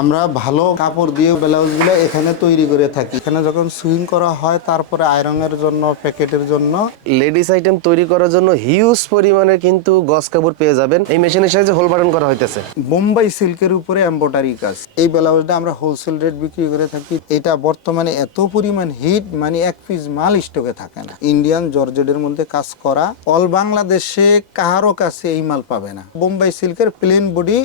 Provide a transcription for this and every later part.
আমরা ভালো কাপড় দিয়ে ব্লাউজগুলো এখানে তৈরি করে থাকি। এখানে যখন সুইং করা হয় তারপরে আয়রনের জন্য প্যাকেটের জন্য। লেডিস আইটেম তৈরি করার জন্য হিউজ পরিমাণে কিন্তু গস কাপড় পেয়ে যাবেন। এই মেশিনের সাহায্যে হোল বাটন করা হইতেছে। বোম্বাই সিল্কের উপরে এম্বোটারি কাজ। এই ব্লাউজটা আমরা হোলসেল রেট বিক্রি করে থাকি। এটা বর্তমানে এত পরিমাণ হিট মানে এক পিস মাল স্টকে থাকে না। ইন্ডিয়ান জর্জেটের মধ্যে কাজ করা। অল বাংলাদেশে কাহারও কাছে এই মাল পাবে না। বোম্বাই সিল্কের plain body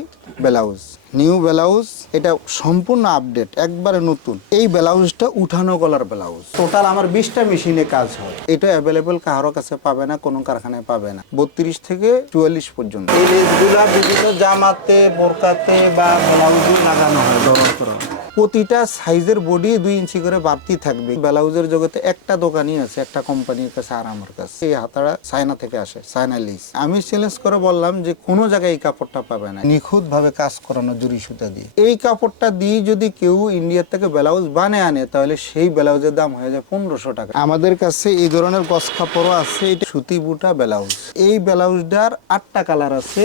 blouse. New blouse এটা সম্পূর্ণ আপডেট একবারে নতুন। এই ব্লাউজটা উঠানো গলার ব্লাউজ। টোটাল আমার বিশটা মেশিনে কাজ হয়। এটা অ্যাভেলেবেল কারও কাছে পাবে না কোনো কারখানায় পাবে না। বত্রিশ থেকে চুয়াল্লিশ পর্যন্ত। এই লেসগুলা বিভিন্ন জামাতে বোরকাতে বা ব্লাউজে লাগানো হয় ব্যবহার করা হয়। প্রতিটা সাইজের বডি দুই ইঞ্চি করে বাড়তি থাকবে। ব্লাউজের জগতে একটা দোকানই আছে, একটা কোম্পানির কাছে আর আমার কাছে। এই হাতাটা চায়না থেকে আসে চায়না লিস। আমি চ্যালেঞ্জ করে বললাম যে কোনো জায়গায় এই কাপড়টা পাবে না। নিখুঁত ভাবে কাজ করানো জুরি সুতা দিয়ে। এই কাপড়টা দিয়ে যদি কেউ ইন্ডিয়ার থেকে ব্লাউজ বানিয়ে আনে, তাহলে সেই ব্লাউজের দাম হয়ে যায় পনেরোশো টাকা। আমাদের কাছে এই ধরনের গস কাপড়ও আছে, এটা সুতি বুটা ব্লাউজ। এই ব্লাউজটার আটটা কালার আছে।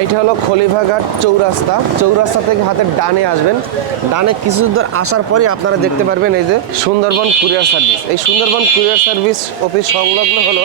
এইটা হলো খলিফাঘাট চৌরাস্তা। চৌরাস্তা থেকে হাতের ডানে আসবেন। ডানে কিছু দূর আসার পরে আপনারা দেখতে পারবেন এই যে সুন্দরবন কুরিয়ার সার্ভিস। এই সুন্দরবন কুরিয়ার সার্ভিস অফিস সংলগ্ন হলো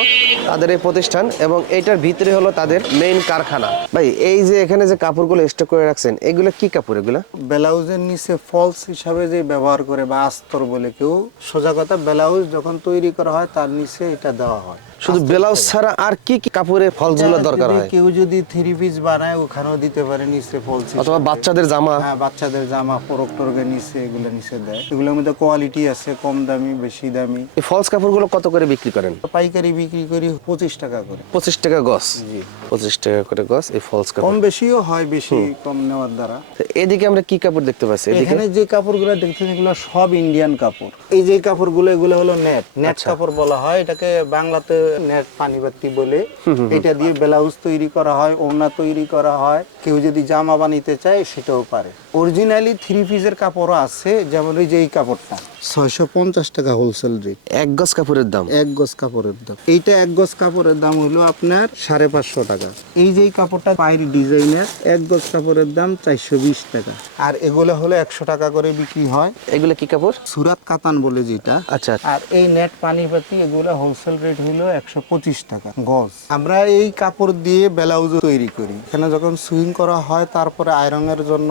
তাদের এই প্রতিষ্ঠান এবং এটার ভিতরে হলো তাদের মেইন কারখানা। ভাই, এই যে এখানে যে কাপড়গুলো স্টক করে রাখছেন, এগুলো কি কাপড় এগুলো? ব্লাউজের নিচে ফলস হিসাবে যে ব্যবহার করে বা আস্তর বলে কেউ, সোজা কথা, ব্লাউজ যখন তৈরি করা হয় তার নিচে এটা দেওয়া হয়। শুধু ব্লাউজ ছাড়া আর কি কি কাপড়ে ফলসগুলো দরকার হয়? কেউ যদি থ্রি পিস বানায় ওখানেও দিতে পারে নিচে ফলস অথবা বাচ্চাদের জামা। হ্যাঁ বাচ্চাদের জামা পরক টরকে নিচে এগুলো নিচে দেয়। এগুলোর মধ্যে কোয়ালিটি আছে কম দামি বেশি দামি। এই ফলস কাপড়গুলো কত করে বিক্রি করেন? পাইকারি বিক্রি করি পঁচিশ টাকা করে। পঁচিশ টাকা গজ জি। পঁচিশ টাকা করে গজ এই ফলস কাপড়। কম বেশিও হয় বেশি কম নেওয়ার দ্বারা। এদিকে আমরা কি কাপড় দেখতে পাচ্ছি? এখানে যে কাপড়গুলো দেখছেন এগুলো সব ইন্ডিয়ান কাপড়। এই যে কাপড়গুলো এগুলো হলো নেট নেট কাপড় বলা হয় এটাকে বাংলাতে নেট পানি বাতি বলে এটা দিয়ে ব্লাউজ তৈরি করা হয় ওড়না তৈরি করা হয়। কেউ যদি জামা বানিতে চায় সেটাও পারে। অরিজিনালি থ্রি পিসের কাপড়ও আছে যেমন এই যে এই কাপড়টা। ছয়শো পঞ্চাশ টাকা হোলসেল রেট এক গজ কাপড়ের দাম? এক গজ কাপড়ের দাম। এইটা এক গজ কাপড়ের দাম হলো আপনার সাড়ে পাঁচশো টাকা। এই যে কাপড়টা পায়ের ডিজাইনের এক গজ কাপড়ের দাম চারশো বিশ টাকা। আর এগুলো হলো একশো টাকা করে বিক্রি হয়। এগুলো কি কাপড়? সুরাত কাতান বলে যেটা। আচ্ছা আর এই নেট পানিপাতি এগুলো হোলসেল রেট হলো একশো পঁচিশ টাকা গজ। আমরা এই কাপড় দিয়ে ব্লাউজ তৈরি করি। এখানে যখন সুইং করা হয় তারপরে আয়রনের জন্য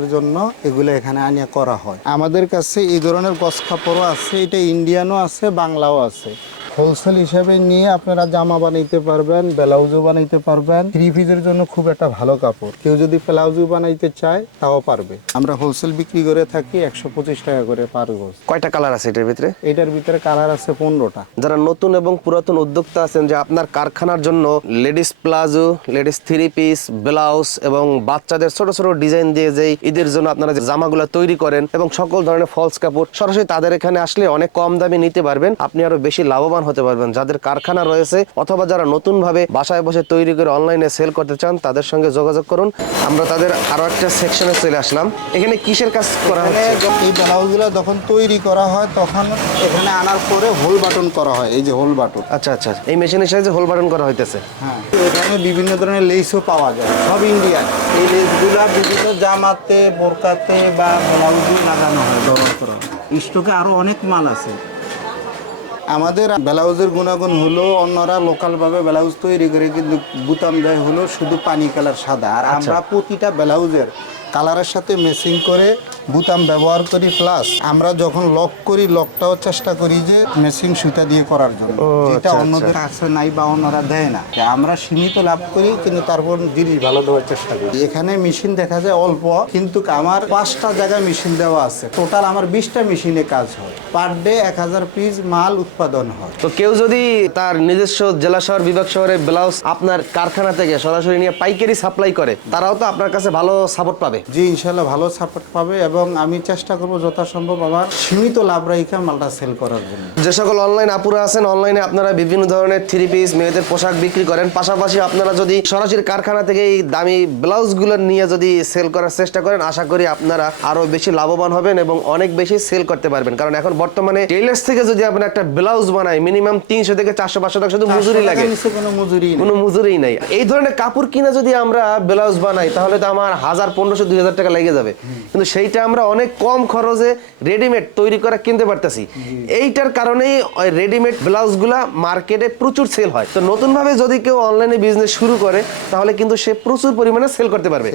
প্যাকেটের জন্য এগুলো এখানে আনিয়ে করা হয়। আমাদের কাছে এই ধরনের গছ কাপড়ও আছে, এটা ইন্ডিয়ানও আছে, বাংলাও আছে। হোলসেল হিসাবে নিয়ে আপনারা জামা বানাইতে পারবেন ব্লাউজও বানাইতে পারবেন। থ্রি পিসের জন্য খুব একটা ভালো কাপড়। কেউ যদি ব্লাউজও বানাইতে চায় তাও পারবে। আমরা হোলসেল বিক্রি করে থাকি একশো পঁচিশ টাকা করে পার গজ। কয়টা কালার আছে এটার ভিতরে? এটার ভিতরে কালার আছে পনেরোটা। যারা নতুন এবং পুরাতন উদ্যোক্তা আছেন যে আপনার কারখানার জন্য ladies palazzo ladies three piece blouse এবং বাচ্চাদের ছোট ছোট ডিজাইন দিয়ে যে ঈদের জন্য আপনারা যে জামাগুলো তৈরি করেন এবং সকল ধরনের ফলস কাপড় সরাসরি তাদের এখানে আসলে অনেক কম দামে নিতে পারবেন। আপনি আরও বেশি লাভবান হতে পারবেন। যাদের কারখানা রয়েছে অথবা যারা নতুন ভাবে বাসায় বসে তৈরি করে অনলাইনে সেল করতে চান তাদের সঙ্গে যোগাযোগ করুন। আমরা তাদের আরও একটা সেকশনে চলে আসলাম। এখানে কিসের কাজ করা এখানে হচ্ছে? য- এই ব্লাউজগুলো যখন তৈরি করা হয় তখন এখানে আনার পরে হোল বাটন করা হয় এই যে হোল বাটন আচ্ছা আচ্ছা এই মেশিনের সাহায্যে হোল বাটন করা হইতেছে। হ্যাঁ এখানে বিভিন্ন ধরনের লেসও পাওয়া যায় সব ইন্ডিয়ান এই লেসগুলা বিভিন্ন জামাতে বোরকাতে বা ব্লাউজে লাগানো হয় ব্যবহার করা হয়। স্টকে আরও অনেক মাল আছে। আমাদের ব্লাউজের গুণাগুণ হলো অন্যরা লোকালভাবে ব্লাউজ তৈরি করে কিন্তু বুতাম দেয় হলো শুধু পানি কালার সাদা। আর আমরা প্রতিটা ব্লাউজের কালারের সাথে মেসিং করে বুতাম ব্যবহার করি প্লাস আমরা যখন লক করি লকটাও চেষ্টা করি যে মেশিন সুতা দিয়ে করার জন্য। ও, যেটা আচ্ছা, অন্যদের কাছে নাই বা অন্যরা দেয় না। আমরা সীমিত লাভ করি কিন্তু তারপর জিনিস ভালো দেওয়ার চেষ্টা করি। এখানে মেশিন দেখা যায় অল্প কিন্তু আমার পাঁচটা জায়গায় মেশিন দেওয়া আছে। টোটাল আমার বিশটা মেশিনে কাজ হয়। পার ডে এক হাজার পিস মাল উৎপাদন হয়। তো কেউ যদি তার নিজস্ব জেলা শহর বিভাগ শহরে ব্লাউজ আপনার কারখানা থেকে সরাসরি নিয়ে পাইকারি সাপ্লাই করে তারাও তো আপনার কাছে ভালো সাপোর্ট পাবে। জি ইনশাল্লাহ ভালো সাপোর্ট পাবে এবং এবং আমি চেষ্টা করব যথাসম্ভব আমার সীমিত লাভ রাইখা মালটা সেল করার জন্য। যে সকল অনলাইন আপুরা আছেন অনলাইনে আপনারা বিভিন্ন ধরনের থ্রি পিস মেয়েদের পোশাক বিক্রি করেন। পাশাপাশি আপনারা যদি সরাসরি কারখানা থেকে এই দামি ব্লাউজগুলো নিয়ে যদি সেল করার চেষ্টা করেন আশা করি আপনারা আরও বেশি লাভবান হবেন এবং অনেক বেশি সেল করতে পারবেন। কারণ এখন বর্তমানে টেইলার্স থেকে যদি আপনি একটা ব্লাউজ বানাই মিনিমাম তিনশো থেকে চারশো পাঁচশো টাকা শুধু মজুরি লাগে। কোনো মজুরি কোনো মজুরি নাই। এই ধরনের কাপড় কিনে যদি আমরা ব্লাউজ বানাই তাহলে তো আমার হাজার পনেরোশো দুই হাজার টাকা লেগে যাবে। কিন্তু সেইটা আমরা অনেক কম খরচে রেডিমেড তৈরি করা কিনতে পারতেছি। এইটার কারণেই রেডিমেড ব্লাউজগুলা মার্কেটে প্রচুর সেল হয়। তো নতুন ভাবে যদি কেউ অনলাইনে বিজনেস শুরু করে তাহলে কিন্তু সে প্রচুর পরিমাণে সেল করতে পারবে।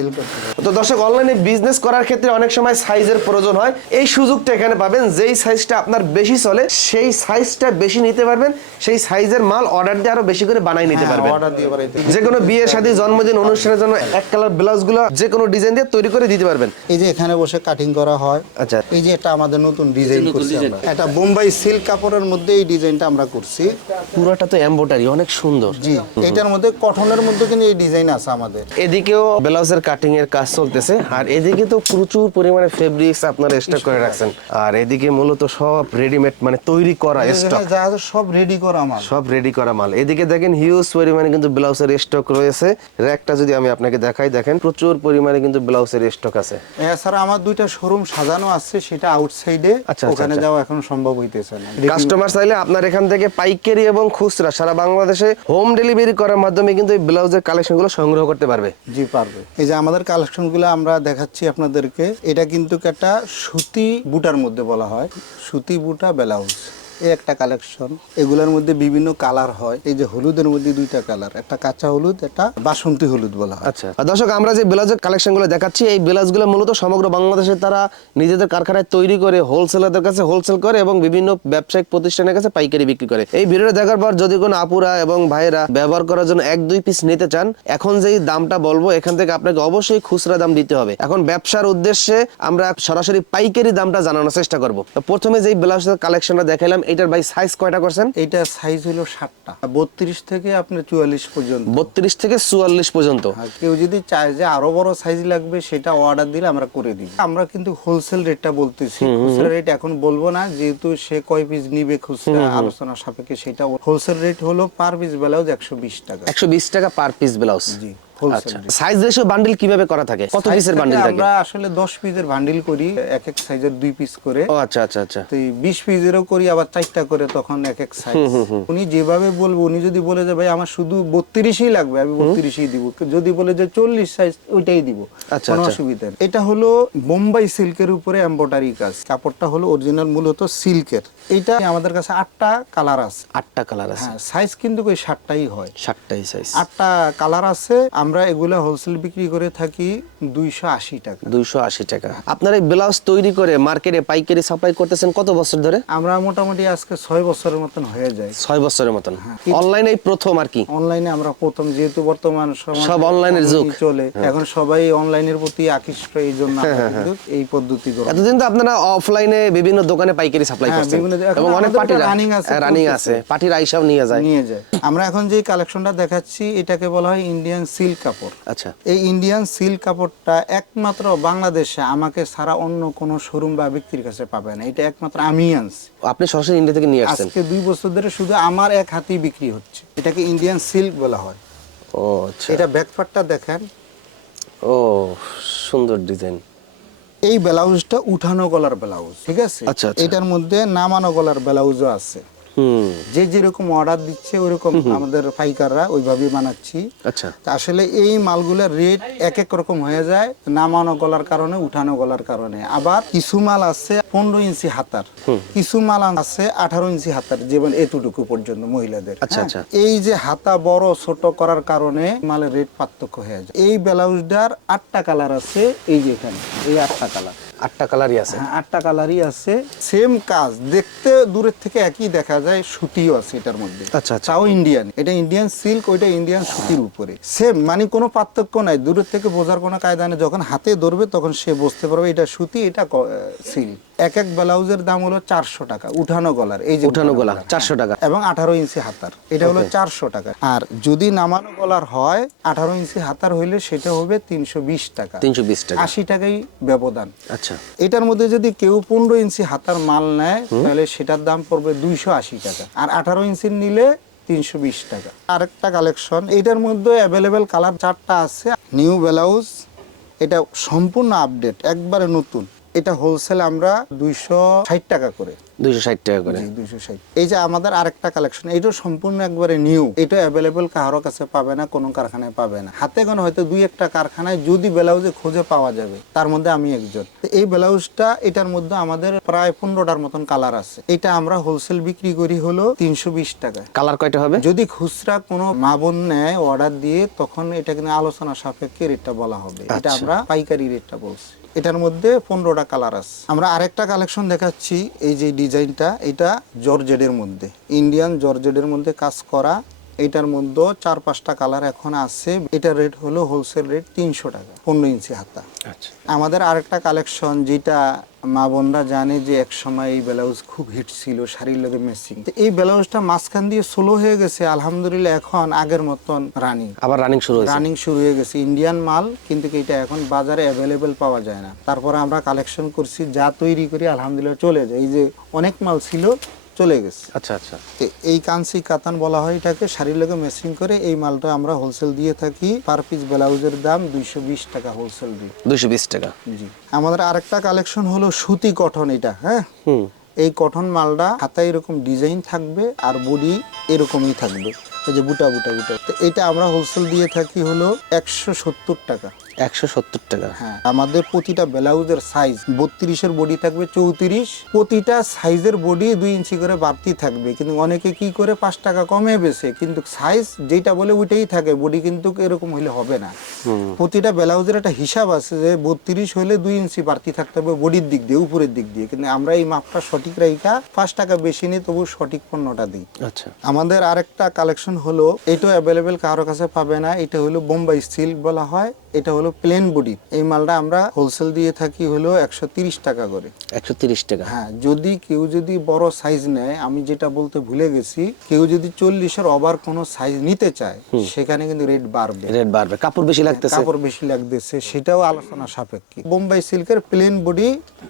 তো দর্শক অনলাইনে বিজনেস করার ক্ষেত্রে অনেক সময় সাইজের প্রয়োজন হয়। এই সুযোগটা এখানে পাবেন যেই সাইজটা আপনার বেশি চলে সেই সাইজটা বেশি নিতে পারবেন সেই সাইজের মাল অর্ডার দিয়ে আরও বেশি করে বানাই নিতে হ্যাঁ, পারবেন। দিয়ে বাড়াইতে যে কোনো বিয়ে শাদী জন্মদিন অনুষ্ঠানের জন্য এক কালার ব্লাউজগুলো যে কোনো ডিজাইন দিয়ে তৈরি করে দিতে পারবেন। এই যে এখানে বসে কাটিং করা হয়। আচ্ছা। এই যে এটা আমাদের নতুন ডিজাইন করছি আমরা। এটা বোম্বাই সিল্ক কাপড়ের মধ্যে এই ডিজাইনটা আমরা করছি। পুরোটা তো এমব্রয়ডারি অনেক সুন্দর। জি এটার মধ্যে কটনের মধ্যে কিন্তু এই ডিজাইন আছে আমাদের। এদিকেও ব্লাউজের কাটিং এর কাজ চলতেছে। আর এদিকে তো প্রচুর পরিমাণে ফেব্রিক্স আপনারা স্টক করে রাখছেন। আর এদিকে মূলত সব রেডিমেড মানে তৈরি করা স্টক যা আছে সব রেডি করা মাল। সব রেডি করা মাল। এদিকে দেখেন হিউজ পরিমাণে কিন্তু ব্লাউজের স্টক রয়েছে। র্যাকটা যদি আমি আপনাকে দেখাই দেখেন প্রচুর পরিমাণে কিন্তু ব্লাউজের স্টক আছে। এছাড়া আমার দুইটা শোরুম সাজানো আছে সেটা আউটসাইডে আচ্ছা, ওখানে আচ্ছা। যাওয়া এখন সম্ভব হইতেছে না। কাস্টমার চাইলে আপনার এখান থেকে পাইকারি এবং খুচরা সারা বাংলাদেশে হোম ডেলিভারি করার মাধ্যমে কিন্তু এই ব্লাউজের কালেকশনগুলো সংগ্রহ করতে পারবে। জি পারবে। এই যে আমাদের কালেকশনগুলো আমরা দেখাচ্ছি আপনাদেরকে এটা কিন্তু একটা সুতি বুটার মধ্যে বলা হয় সুতি বুটা ব্লাউজ। এই একটা কালেকশন এগুলোর মধ্যে বিভিন্ন কালার হয়। এই যে হলুদের মধ্যে দুইটা কালার একটা কাঁচা হলুদ, একটা বাসন্তী হলুদ বলা হয়। আচ্ছা। দর্শক, আমরা যে ব্লাউজের কালেকশনগুলো দেখাচ্ছি, এই ব্লাউজগুলো মূলত সমগ্র বাংলাদেশে তারা নিজেদের কারখানায় তৈরি করে হোলসেলারদের কাছে হোলসেল করে এবং বিভিন্ন ব্যবসায়িক প্রতিষ্ঠানের কাছে পাইকারি বিক্রি করে। এই ভিডিওটা দেখার পর যদি কোনো আপুরা এবং ভাইরা ব্যবহার করার জন্য এক, দুই পিস নিতে চান, এখন যেই দামটা বলব, এখান থেকে আপনাকে অবশ্যই খুচরা দাম দিতে হবে। এখন ব্যবসার উদ্দেশ্যে আমরা সরাসরি পাইকারি দামটা জানানোর চেষ্টা করব। তো প্রথমে যেই ব্লাউজের কালেকশনটা দেখাইলাম এটার ভাই সাইজ কয়টা করছেন? এইটা সাইজ হলো ষাটটা বত্রিশ থেকে আপনার চুয়াল্লিশ পর্যন্ত। বত্রিশ থেকে চুয়াল্লিশ পর্যন্ত। কেউ যদি চায় যে আরও বড় সাইজ লাগবে সেটা অর্ডার দিলে আমরা করে দিই। আমরা কিন্তু হোলসেল রেটটা বলতেছি। খুচরা রেট এখন বলব না যেহেতু সে কয় পিস নিবে খুচরা আলোচনা সাপেক্ষে সেটা হোলসেল রেট হলো পার পিস ব্লাউজ একশো বিশ টাকা। একশো বিশ টাকা পার পিস ব্লাউজ জি। সাইজ রেশিও বান্ডিল কীভাবে করা থাকে? কত পিসের বান্ডিল থাকে? আমরা আসলে দশ পিসের বান্ডিল করি এক এক সাইজের দুই পিস করে। ও আচ্ছা আচ্ছা আচ্ছা। তো বিশ পিসেরও করি আবার চারটা করে তখন এক এক সাইজ উনি যেভাবে বলব উনি যদি বলে যে ভাই আমার শুধু বত্রিশই লাগবে আমি বত্রিশই দিব। যদি বলে যে চল্লিশ সাইজ ওইটাই দিব। আচ্ছা, কোনো আচ্ছা। অসুবিধা নেই। এটা হলো বোম্বাই সিল্কের উপরে এম্বয়ডারি কাজ। কাপড়টা হলো অরিজিনাল মূলত সিল্কের এইটা আমাদের কাছে আটটা কালার আছে। আটটা কালার আছে। হ্যাঁ সাইজ কিন্তু ওই সাতটাই হয়। ষাটটাই সাইজ আটটা কালার আছে। আমরা এগুলা হোলসেল বিক্রি করে থাকি দুইশো আশি টাকা। দুইশো আশি টাকা। আপনার এই ব্লাউজ তৈরি করে মার্কেটে পাইকারি সাপ্লাই করতেছেন কত বছর ধরে? আমরা মোটামুটি আজকে ছয় বছরের মতন হয়ে যায়। ছয় বছরের মতন। হ্যাঁ। অনলাইনে প্রথম আর কি? অনলাইনে আমরা প্রথম যেহেতু বর্তমান সব অনলাইনের যুগ। হ্যাঁ। চলে এখন সবাই অনলাইনের প্রতি আকৃষ্ট এই জন্য এই পদ্ধতি এতদিন তো আপনারা অফলাইনে বিভিন্ন দোকানে পাইকারি সাপ্লাই হ্যাঁ, করছেন এবং অনেক পার্টিরা running আছে, রানিং আছে। পার্টির আইসাও নিয়ে যায়। নিয়ে যায়। আমরা এখন যে কালেকশনটা দেখাচ্ছি এটাকে বলা হয় ইন্ডিয়ান সিল্ক কাপড়। আচ্ছা। এই ইন্ডিয়ান সিল্ক কাপড়টা একমাত্র বাংলাদেশে আমাকে ছাড়া অন্য কোনো শোরুম বা ব্যক্তির কাছে পাবে না। এটা একমাত্র আমি আনছি। আপনি সরাসরি ইন্ডিয়া থেকে নিয়ে আসছেন? আজকে দুই বছর ধরে শুধু আমার এক হাতেই বিক্রি হচ্ছে। এটাকে ইন্ডিয়ান সিল্ক বলা হয়। ও আচ্ছা। এটা ব্যাকপার্টটা দেখেন। ও সুন্দর ডিজাইন। এই ব্লাউজটা উঠানো গলার ব্লাউজ ঠিক আছে? আচ্ছা, আচ্ছা। এটার মধ্যে নামানো গলার ব্লাউজও আছে। যে যেরকম অর্ডার দিচ্ছে ওইরকম আমাদের পাইকাররা ওইভাবেই বানাচ্ছি। আচ্ছা। আসলে এই মালগুলোর রেট এক এক রকম হয়ে যায় নামানো গলার কারণে উঠানো গলার কারণে। আবার কিছু মাল আছে পনেরো ইঞ্চি হাতার। কিছু মাল আছে আঠারো ইঞ্চি হাতার যেমন এতটুকু পর্যন্ত মহিলাদের আচ্ছা, হ্যাঁ? আচ্ছা। এই যে হাতা বড় ছোট করার কারণে মালের রেট পার্থক্য হয়ে যায়। এই ব্লাউজটার আটটা কালার আছে এই যে এখানে এই আটটা কালার আটটা কালারই আছে। হ্যাঁ আটটা কালারই আছে। সেম কাজ দেখতে দূরের থেকে একই দেখা যায় সুতিও আছে এটার মধ্যে। আচ্ছা, আচ্ছা। তাও ইন্ডিয়ান এটা ইন্ডিয়ান সিল্ক ওইটা ইন্ডিয়ান সুতির উপরে। সেম মানে কোনো পার্থক্য নাই। দূরের থেকে বোঝার কোনো কায়দা নেই। যখন হাতে ধরবে তখন সে বুঝতে পারবে এটা সুতি এটা সিল্ক এক এক ব্লাউজের দাম হলো চারশো টাকা উঠানো গলার এই যে উঠানো গলা। চারশো টাকা। এবং আঠারো ইঞ্চি হাতার এটা হলো চারশো টাকা। আর যদি নামানো গলার হয় আঠারো ইঞ্চি হাতার হইলে সেটা হবে তিনশো বিশ টাকা। তিনশো বিশ টাকা। আশি টাকাই ব্যবধান। আচ্ছা। এটার মধ্যে যদি কেউ পনেরো ইঞ্চি হাতার মাল নেয় তাহলে সেটার দাম পড়বে দুইশো আশি টাকা। আর আঠারো ইঞ্চির নিলে তিনশো বিশ টাকা। আরেকটা কালেকশন এটার মধ্যে অ্যাভেলেবেল কালার চারটা আছে। নিউ ব্লাউজ এটা সম্পূর্ণ আপডেট একবারে নতুন। এটা হোলসেল আমরা দুইশো ষাট টাকা করে। দুইশো ষাট টাকা করে। জি, 260 এই যে আমাদের আরেকটা কালেকশন এটা সম্পূর্ণ একবারে নিউ এটা অ্যাভেলেবল কারোর কাছে পাবে না কোনো কারখানায় পাবে না। হাতে গোনা হয়তো দুই একটা কারখানায় যদি ব্লাউজে খুঁজে পাওয়া যাবে তার মধ্যে আমি একজন। এই ব্লাউজটা এটার মধ্যে আমাদের প্রায় পনেরোটার মতন কালার আছে। এটা আমরা হোলসেল বিক্রি করি হলো তিনশো বিশ টাকা কালার কয়টা হবে? যদি খুচরা কোনো মা বোন নেয় অর্ডার দিয়ে তখন এটা কিন্তু আলোচনা সাপেক্ষে রেটটা বলা হবে। এটা আচ্ছা। আমরা পাইকারি রেটটা বলছি। এটার মধ্যে পনেরোটা কালার আছে। আমরা আরেকটা কালেকশন দেখাচ্ছি, এই যে ডিজাইনটা এটা জর্জেডের মধ্যে ইন্ডিয়ান জর্জেডের মধ্যে কাজ করা এটার মধ্যে চার পাঁচটা কালার এখন আছে। এটার রেট হলো হোলসেল রেট তিনশো টাকা পনেরো ইঞ্চি হাতা। আচ্ছা। আমাদের আরেকটা কালেকশন যেটা মা বোনরা জানে যে এক সময় এই ব্লাউজ খুব হিট ছিল শাড়ির লগে ম্যাচিং এই ব্লাউজটা মাঝখান দিয়ে স্লো হয়ে গেছে আলহামদুলিল্লাহ এখন আগের মতন রানিং আবার রানিং শুরু হয়েছে। রানিং শুরু হয়ে গেছে ইন্ডিয়ান মাল কিন্তু এটা এখন বাজারে অ্যাভেলেবেল পাওয়া যায় না। তারপরে আমরা কালেকশন করছি যা তৈরি করি আলহামদুলিল্লাহ চলে যায়। এই যে অনেক মাল ছিল চলে গেছে। আচ্ছা আচ্ছা। তো এই কাঞ্চি কাতান বলা হয় এটাকে শাড়ির লগে ম্যাচিং করে এই মালটা আমরা হোলসেল দিয়ে থাকি। পার পিস ব্লাউজের দাম দুইশো বিশ টাকা হোলসেল রেট দুইশো বিশ টাকা। জি। আমাদের আরেকটা কালেকশন হলো সুতি কটন এটা হ্যাঁ? এই কটন মালটা হাতায় এরকম ডিজাইন থাকবে আর বডি এরকমই থাকবে। এই যে বুটা বুটা বুটা। তো এটা আমরা হোলসেল দিয়ে থাকি হলো একশো সত্তর টাকা। একশো সত্তর টাকা। হ্যাঁ। আমাদের প্রতিটা ব্লাউজের সাইজ বত্রিশের বডি থাকবে চৌত্রিশ প্রতিটা সাইজের বডি দুই ইঞ্চি করে বাড়তি থাকবে। কিন্তু অনেকে কি করে পাঁচ টাকা কমে বেছে কিন্তু সাইজ যেটা বলে ওইটাই থাকে বডি কিন্তু এরকম হলে হবে না। প্রতিটা ব্লাউজের একটা হিসাব আছে যে বত্রিশ হলে দুই ইঞ্চি বাড়তি থাকতে হবে বডির দিক দিয়ে উপরের দিক দিয়ে। কিন্তু আমরা এই মাপটা সঠিক রাইখা পাঁচ টাকা বেশি নিই তবু সঠিক পণ্যটা দিই। আচ্ছা। আমাদের আরেকটা কালেকশন হলো এটাও অ্যাভেলেবেল কারও কাছে পাবে না এটা হলো বোম্বাই সিল্ক বলা হয়। এটা হলো প্লেন বডি এই মালটা আমরা হোলসেল দিয়ে থাকি হলো একশো টাকা করে। একশো টাকা। হ্যাঁ যদি কেউ যদি বড় সাইজ নেয় আমি যেটা বলতে ভুলে গেছি কেউ যদি চল্লিশের ওভার কোনো সাইজ নিতে চায় সেখানে কিন্তু রেট বাড়বে। রেট বাড়বে। কাপড় বেশি লাগতেছে। কাপড় বেশি লাগতেছে সেটাও আলোচনা সাপেক্ষে। বোম্বাই সিল্কের প্লেন বডি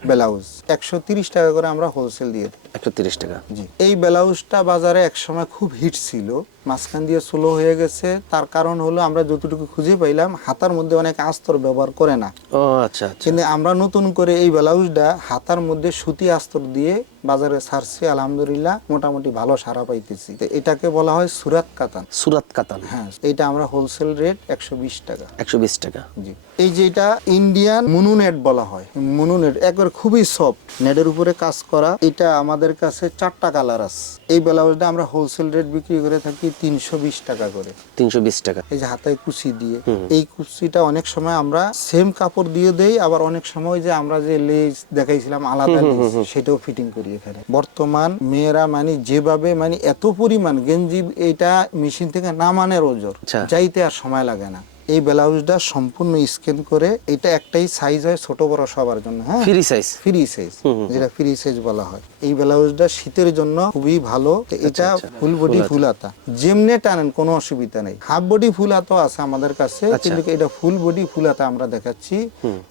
ব্লাউজ একশো তিরিশ টাকা করে আমরা হোলসেল দিয়ে থাকি। একশো তিরিশ টাকা। জি। এই ব্লাউজটা বাজারে একসময় খুব হিট ছিল মাঝখান দিয়ে স্লো হয়ে গেছে। তার কারণ হলো আমরা যতটুকু খুঁজে পাইলাম হাতার মধ্যে অনেক আস্তর ব্যবহার করে না। ও আচ্ছা আচ্ছা। কিন্তু আমরা নতুন করে এই ব্লাউজটা হাতার মধ্যে সুতি আস্তর দিয়ে বাজারে ছাড়ছি আলহামদুলিল্লাহ মোটামুটি ভালো সারা পাইতেছি। তো এটাকে বলা হয় সুরাত কাতান। সুরাত কাতান। হ্যাঁ এটা আমরা হোলসেল রেট একশো বিশ টাকা। একশো বিশ টাকা। জি। এই যে এটা ইন্ডিয়ান মুনু নেট বলা হয় মুনু নেট একবার খুবই সফট নেটের উপরে কাজ করা এটা আমাদের কাছে চারটা কালার আছে। এই ব্লাউজটা আমরা হোলসেল রেট বিক্রি করে থাকি তিনশো বিশ টাকা করে। তিনশো বিশ টাকা। এই যে হাতায় কুচি দিয়ে। এই কুচিটা অনেক সময় আমরা সেম কাপড় দিয়ে দেই আবার অনেক সময় যে আমরা যে লেজ দেখাইছিলাম আলাদা লেজ সেটাও ফিটিং করি এখানে বর্তমান মেয়েরা মানে যেভাবে মানে এত পরিমাণ গেঞ্জি এটা মেশিন থেকে নামানের ওজোর আচ্ছা। যাইতে আর সময় লাগে না। এই ব্লাউজটা সম্পূর্ণ স্ক্যান করে এটা একটাই সাইজ হয় ছোট বড় সবার জন্য হ্যাঁ? ফ্রি সাইজ ফ্রি সাইজ যেটা ফ্রি সাইজ বলা হয়। এই ব্লাউজটা শীতের জন্য খুবই ভালো। এটা ফুল বডি ফুল হাতা। যেমনে টানেন কোনো অসুবিধা নেই। হাফ বডি ফুল হাতা আছে আমাদের কাছে কিন্তু এটা ফুল বডি ফুল হাতা আমরা দেখাচ্ছি।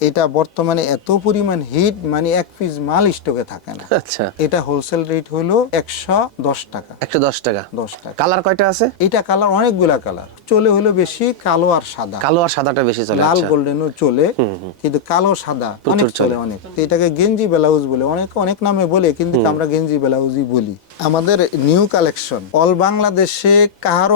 এটা বর্তমানে এত পরিমাণ হিট মানে এক পিস মাল স্টকে থাকে না। আচ্ছা। এটা হোলসেল রেট হলো একশো দশ টাকা। একশো দশ টাকা। দশ টাকা। কালার কয়টা আছে? এটা কালার অনেকগুলা কালার। চলে হলো বেশি কালো আর সাদা। কালো আর সাদাটা বেশি চলে লাল আচ্ছা। গোল্ডেনও চলে কিন্তু কালো সাদা অনেক চলে অনেক। এটাকে গেঞ্জি ব্লাউজ বলে অনেক অনেক নামে বলে কিন্তু আমরা গেঞ্জি ব্লাউজই বলি। আমাদের নিউ কালেকশন অল বাংলাদেশে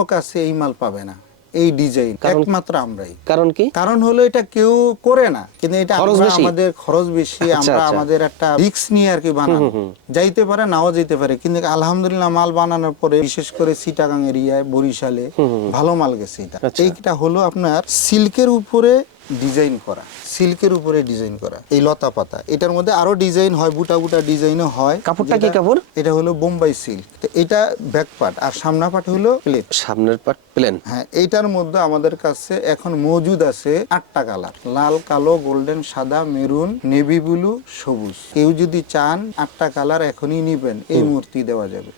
কাছে এই মাল পাবে না। এই ডিজাইন একমাত্র আমরাই। কারণ কি? কারণ হলো এটা কেউ করে না। কিন্তু এটা খরচ বেশি? আমাদের খরচ বেশি আচ্ছা, আমরা আচ্ছা। আমাদের একটা রিস্ক নিয়ে আর কি বানানো যাইতে পারে নাও যেতে পারে। কিন্তু আলহামদুলিল্লাহ মাল বানানোর পরে বিশেষ করে সিটাগাং এরিয়ায় বরিশালে ভালো মাল গেছে এটা। আচ্ছা। এইটা হলো আপনার সিল্কের উপরে ডিজাইন করা সিল্কের উপরে ডিজাইন করা এই লতা পাতা এটার মধ্যে আরও ডিজাইন হয় বুটা বুটা ডিজাইনও হয়। কাপড়টা কি কাপড়? এটা হলো বোম্বাই সিল্ক। তো এটা ব্যাক পার্ট আর সামনা পার্ট হলো প্লেট সামনের পার্ট প্লেন হ্যাঁ এইটার মধ্যে আমাদের কাছে এখন মজুদ আছে আটটা কালার লাল কালো গোল্ডেন সাদা মেরুন নেভি ব্লু সবুজ। কেউ যদি চান আটটা কালার এখনই নিবেন এই মূর্তি দেওয়া যাবে।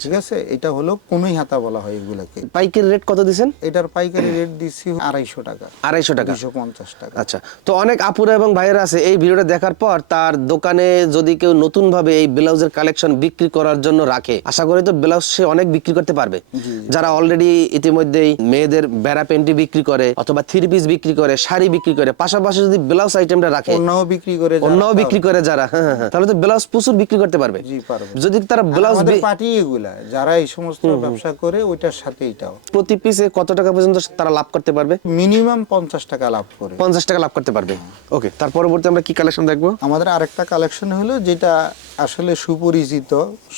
ঠিক আছে এটা হলো কোনোই হাতা বলা হয় এগুলাকে। পাইকারি রেট কত দিছেন? এটার পাইকারি রেট দিচ্ছি আড়াইশো টাকা। আড়াইশো টাকা। দুশো পঞ্চাশ টাকা। আচ্ছা তো অনেক আপুরা এবং ভাইয়েরা আছে এই ভিডিওটা দেখার পর তার দোকানে যদি কেউ নতুন ভাবে এই ব্লাউজের কালেকশন বিক্রি করার জন্য রাখে আশা করি তো ব্লাউজ সে অনেক বিক্রি করতে পারবে। যারা অলরেডি ইতিমধ্যেই মেয়েদের বেড়া প্যান্টি বিক্রি করে অথবা থ্রি পিস বিক্রি করে শাড়ি বিক্রি করে পাশাপাশি যদি ব্লাউজ আইটেমটা রাখে অন্যও বিক্রি করে অন্যও বিক্রি করে যারা হ্যাঁ হ্যাঁ, হ্যাঁ, তাহলে তো ব্লাউজ প্রচুর বিক্রি করতে পারবে। যদি তারা ব্লাউজ পার্টি এগুলা যারা এই সমস্ত ব্যবসা করে ওইটার সাথে এটাও প্রতি পিসে কত টাকা পর্যন্ত তারা লাভ করতে পারবে? মিনিমাম পঞ্চাশ টাকা লাভ করে। পঞ্চাশ টাকা লাভ করতে পারবে। ওকে তার পরবর্তী আমরা কি কালেকশন দেখব? আমাদের আরেকটা কালেকশন হলো যেটা আসলে সুপরিচিত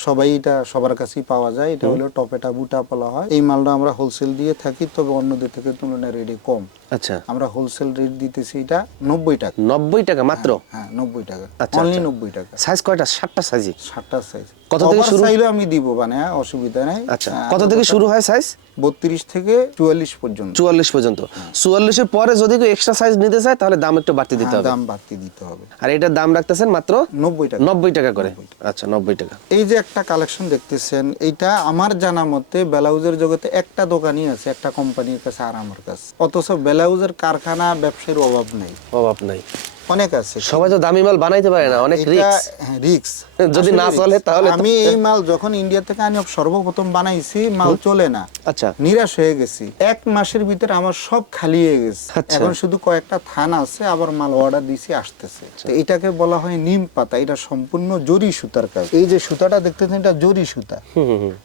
সবাই এটা সবার কাছেই পাওয়া যায় এটা হলো টপেটা বুটা বলা হয়। এই মালটা আমরা হোলসেল দিয়ে থাকি তবে অন্যদের থেকে তুলনায় রেটে কম। আচ্ছা। আমরা হোলসেল রেট দিতেছি এটা নব্বই টাকা। নব্বই টাকা মাত্র? হ্যাঁ নব্বই টাকা। আচ্ছা, অনলি আচ্ছা। নব্বই টাকা। সাইজ কয়টা? সাতটা সাইজই ষাটটা সাইজ কত থেকে শুরু? চাইলে আমি দিব মানে হ্যাঁ, অসুবিধা নাই। আচ্ছা কত থেকে শুরু হয় সাইজ বত্রিশ থেকে চুয়াল্লিশ পর্যন্ত। চুয়াল্লিশ পর্যন্ত। চুয়াল্লিশের পরে যদি কেউ এক্সট্রা সাইজ নিতে চায় তাহলে দাম একটু বাড়তি দিতে হ্যাঁ, হবে। দাম বাড়তি দিতে হবে। আর এটার দাম রাখতেছেন মাত্র নব্বই টাকা। নব্বই টাকা করে। আচ্ছা নব্বই টাকা। এই যে একটা কালেকশন দেখতেছেন এইটা আমার জানা মতে ব্লাউজের জগতে একটা দোকানই আছে একটা কোম্পানির কাছে আর আমার কাছে। অথচ ব্লাউজের কারখানা ব্যবসায়ীর অভাব নেই। অভাব নাই। অনেক আছে। সবাই তো দামি মাল বানাইতে পারে না অনেক রিস্ক রিক্স যদি না চলে তাহলে আমি এই মাল যখন ইন্ডিয়া থেকে আনি সর্বপ্রথম বানাইছি মাল চলে না। আচ্ছা। নিরাশ হয়ে গেছি। এক মাসের ভিতরে আমার সব খালি হয়ে গেছে। আচ্ছা। এখন শুধু কয়েকটা থান আছে আবার মাল অর্ডার দিছি আসতেছে। এটাকে বলা হয় নিম পাতা এটা সম্পূর্ণ জরি সুতার কাজ। এই যে সুতাটা দেখতেছেন এটা জরি সুতা।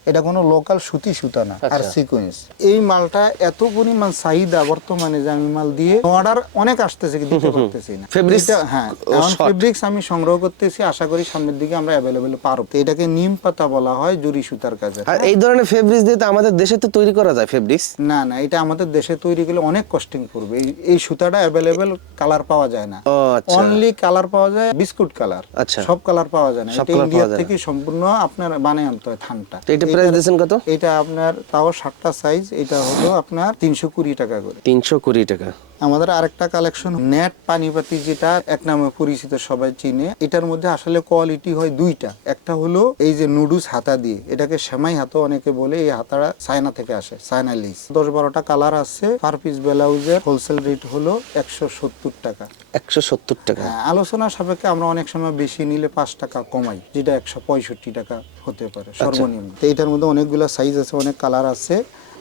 এটা কোনো লোকাল সুতি সুতা না আর আচ্ছা। সিকোয়েন্স এই মালটা এত পরিমাণ চাহিদা বর্তমানে যে আমি মাল দিয়ে অর্ডার অনেক আসতেছে কিন্তু দিতে পারতেছি না। হ্যাঁ ফেব্রিক্স আমি সংগ্রহ করতেছি আশা করি সামনের দিকে আমরা অ্যাভেলেবেল পারব। তো এটাকে নিম পাতা বলা হয় জরি সুতার কাজে। আর এই ধরনের ফেব্রিক্স দিয়ে তো আমাদের দেশে তো তৈরি করা যায় ফেব্রিক্স না না এটা আমাদের দেশে তৈরি করলে অনেক কস্টিং পড়বে। এই- সুতাটা অ্যাভেলেবেল কালার পাওয়া যায় না। আচ্ছা। অনলি কালার পাওয়া যায় বিস্কুট কালার আচ্ছা। সব কালার পাওয়া যায় না। এটা ইন্ডিয়া। থেকে সম্পূর্ণ আপনার বানায় আনতে হয় থানটা। এটা প্রাইস দিয়েছেন কত? এটা আপনার তাও সাতটা সাইজ এটা হলো আপনার তিনশো কুড়ি টাকা করে। তিনশো কুড়ি টাকা। আমাদের আরেকটা কালেকশন নেট পানিপাতি যেটা এক নামে পরিচিত সবাই চিনে। এটার মধ্যে আসলে কোয়ালিটি হয় দুইটা। একটা হলো এই যে নুডুস হাতা দিয়ে। এটাকে সেমাই হাতা অনেকে বলে এই হাতাটা চায়না থেকে আসে চায়না লিস দশ বারোটা কালার আছে পার পিস ব্লাউজের হোলসেল রেট হলো একশো সত্তর টাকা। একশো সত্তর টাকা। হ্যাঁ, আলোচনা সাপেক্ষে আমরা অনেক সময় বেশি নিলে পাঁচ টাকা কমাই যেটা একশো পঁয়ষট্টি টাকা হতে পারে সর্বনিম্ন। তো এইটার মধ্যে অনেকগুলো সাইজ আছে অনেক কালার আছে।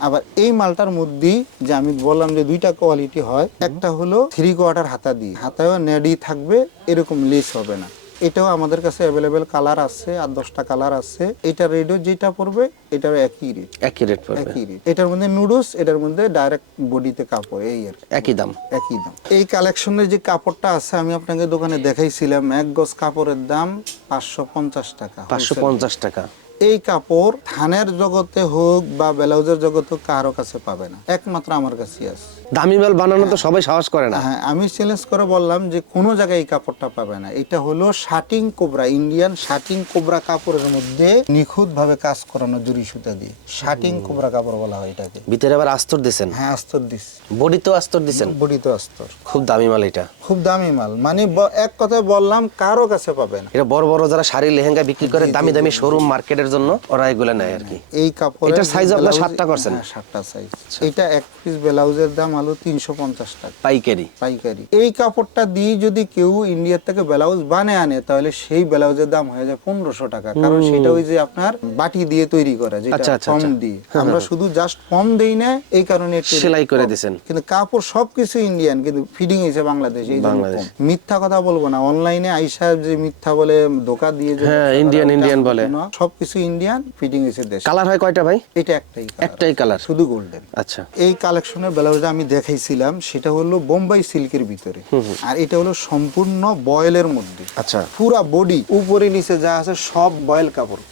আবার এই মালটার মধ্যেই যে আমি বললাম যে দুইটা কোয়ালিটি হয় একটা হলো থ্রি কোয়ার্টার হাতা দিয়ে। হাতায়ও নেডি থাকবে এরকম লেস হবে না। এটাও আমাদের কাছে অ্যাভেলেবেল কালার আছে আর দশটা কালার আছে। এটা রেডিও যেটা পড়বে এটাও একই রেট একই রেট পড়বে একই রেট এটার মধ্যে নুডলস এটার মধ্যে ডাইরেক্ট বডিতে কাপড় এই আর একই দাম। একই দাম। এই কালেকশনের যে কাপড়টা আছে আমি আপনাকে দোকানে দেখাইছিলাম এক গজ কাপড়ের দাম পাঁচশো পঞ্চাশ টাকা। পাঁচশো পঞ্চাশ টাকা। এই কাপড় ধানের জগতে হোক বা ব্লাউজের জগতে হোক কারও কাছে পাবে না। একমাত্র আমার কাছে আছে। দামি মাল বানানো তো সবাই সাহস করে না। হ্যাঁ আমি চ্যালেঞ্জ করে বললাম যে কোনো জায়গায় এই কাপড়টা পাবে না। এটা হলো shirting Cobra Indian shirting Cobra কাপড়ের মধ্যে নিখুঁত ভাবে কাজ করানো জুরি সুতা দিয়ে। শার্টিং কোবরা কাপড় বলা হয় এটাকে। ভিতরে আবার আস্তর দিছেন? হ্যাঁ আস্তর দিস বডি তো আস্তর দিছেন? বডি তো আস্তর। খুব দামি মাল এটা। খুব দামি মাল। মানে এক কথায় বললাম কারও কাছে পাবে না। এটা বড় বড় যারা শাড়ি লেহেঙ্গা বিক্রি করে দামি দামি শোরুম মার্কেটের জন্য ওরা এগুলো নেয় আর কি। এই কাপড় এটার size আপনার সাতটা করছেন? হ্যাঁ সাতটা সাইজ এটা এক পিস ব্লাউজের দাম হলো তিনশো পঞ্চাশ টাকা। পাইকারি। পাইকারি। এই কাপড়টা দিয়ে যদি কেউ ইন্ডিয়ার থেকে ব্লাউজ বানিয়ে আনে তাহলে সেই ব্লাউজের দাম হয়ে যায় পনেরোশো টাকা। কারণ সেটা ওই যে আপনার বাটি দিয়ে তৈরি করা যেটা আচ্ছা, আচ্ছা, ফর্ম আচ্ছা। দিয়ে। আমরা শুধু জাস্ট ফর্ম দেই না এই কারণে সেলাই করে। দিছেন। কিন্তু কাপড় সবকিছু ইন্ডিয়ান কিন্তু ফিডিং হয়েছে বাংলাদেশ এই জন্য মিথ্যা কথা বলব না অনলাইনে আইসা যে মিথ্যা বলে ধোকা দিয়ে হ্যাঁ, Indian আমার বলে। সবকিছু ইন্ডিয়ান ফিটিং হয়েছে দেশ। কালার হয় কয়টা ভাই? এটা একটাই একটাই কালার শুধু গোল্ডেন আচ্ছা। এই কালেকশনের ব্লাউজটা আমি দেখাইছিলাম সেটা হলো বোম্বাই সিল্কের ভিতরে। আর এটা হলো সম্পূর্ণ বয়েলের মধ্যে। আচ্ছা। পুরা বডি উপরে নিচে যা আছে সব বয়েল কাপড়।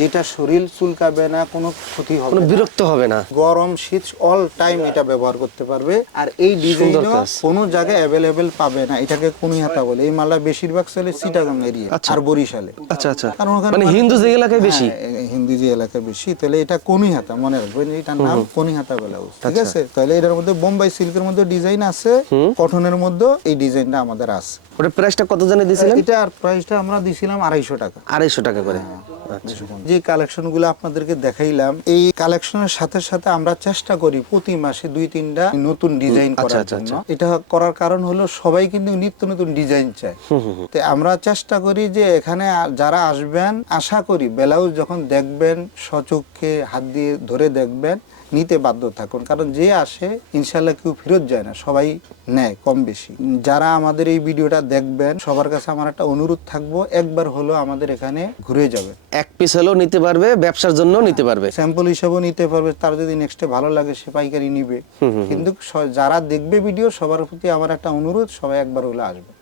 যেটা শরীর চুলকাবে না কোনো ক্ষতি হবে না। বিরক্ত হবে না। গরম শীত অল টাইম এটা ব্যবহার করতে পারবে। আর এই ডিজাইন কোনো জায়গায় অ্যাভেলেবেল পাবে না। এটাকে কোনি হাতা বলে। এই মালা বেশিরভাগ চলে চিটাগাং এরিয়া আচ্ছা। আর বরিশালে। আচ্ছা আচ্ছা। কারণ ওখানে মানে হিন্দু যে এলাকায় বেশি? হ্যাঁ, হিন্দু যে এলাকায় বেশি তাহলে এটা কোনি হাতা মনে রাখবেন। এটার নাম কোনি হাতা ব্লাউজ ঠিক আচ্ছা। আছে? তাহলে এটার মধ্যে বোম্বাই সিল্কের মধ্যে ডিজাইন আছে কটনের মধ্যে এই ডিজাইনটা আমাদের আছে। ওটা প্রাইসটা কত জানে দিয়েছিলেন? এটার প্রাইসটা আমরা দিছিলাম আড়াইশো টাকা। আড়াইশো টাকা করে। হ্যাঁ। আচ্ছা। যে কালেকশনগুলো আপনাদেরকে দেখাইলাম এই কালেকশনের সাথে সাথে আমরা চেষ্টা করি প্রতি মাসে দুই তিনটা নতুন ডিজাইন আচ্ছা, করার আচ্ছা, জন্য। এটা করার কারণ হলো সবাই কিন্তু নিত্য নতুন ডিজাইন চায়। তো আমরা চেষ্টা করি যে এখানে যারা আসবেন আশা করি ব্লাউজ যখন দেখবেন সচক্ষে হাত দিয়ে ধরে দেখবেন নিতে বাধ্য থাকুন কারণ যে আসে ইনশাল্লাহ কেউ ফেরত যায় না সবাই নেয় কম বেশি। যারা আমাদের এই ভিডিওটা দেখবেন সবার কাছে আমার একটা অনুরোধ থাকব একবার হলো আমাদের এখানে ঘুরে যাবে এক পিস হলেও নিতে পারবে ব্যবসার জন্য নিতে পারবে। স্যাম্পল হিসাবেও নিতে পারবে তার যদি নেক্সটে ভালো লাগে সে পাইকারি নিবে। কিন্তু যারা দেখবে ভিডিও সবার প্রতি আমার একটা অনুরোধ সবাই একবার হলে আসবে।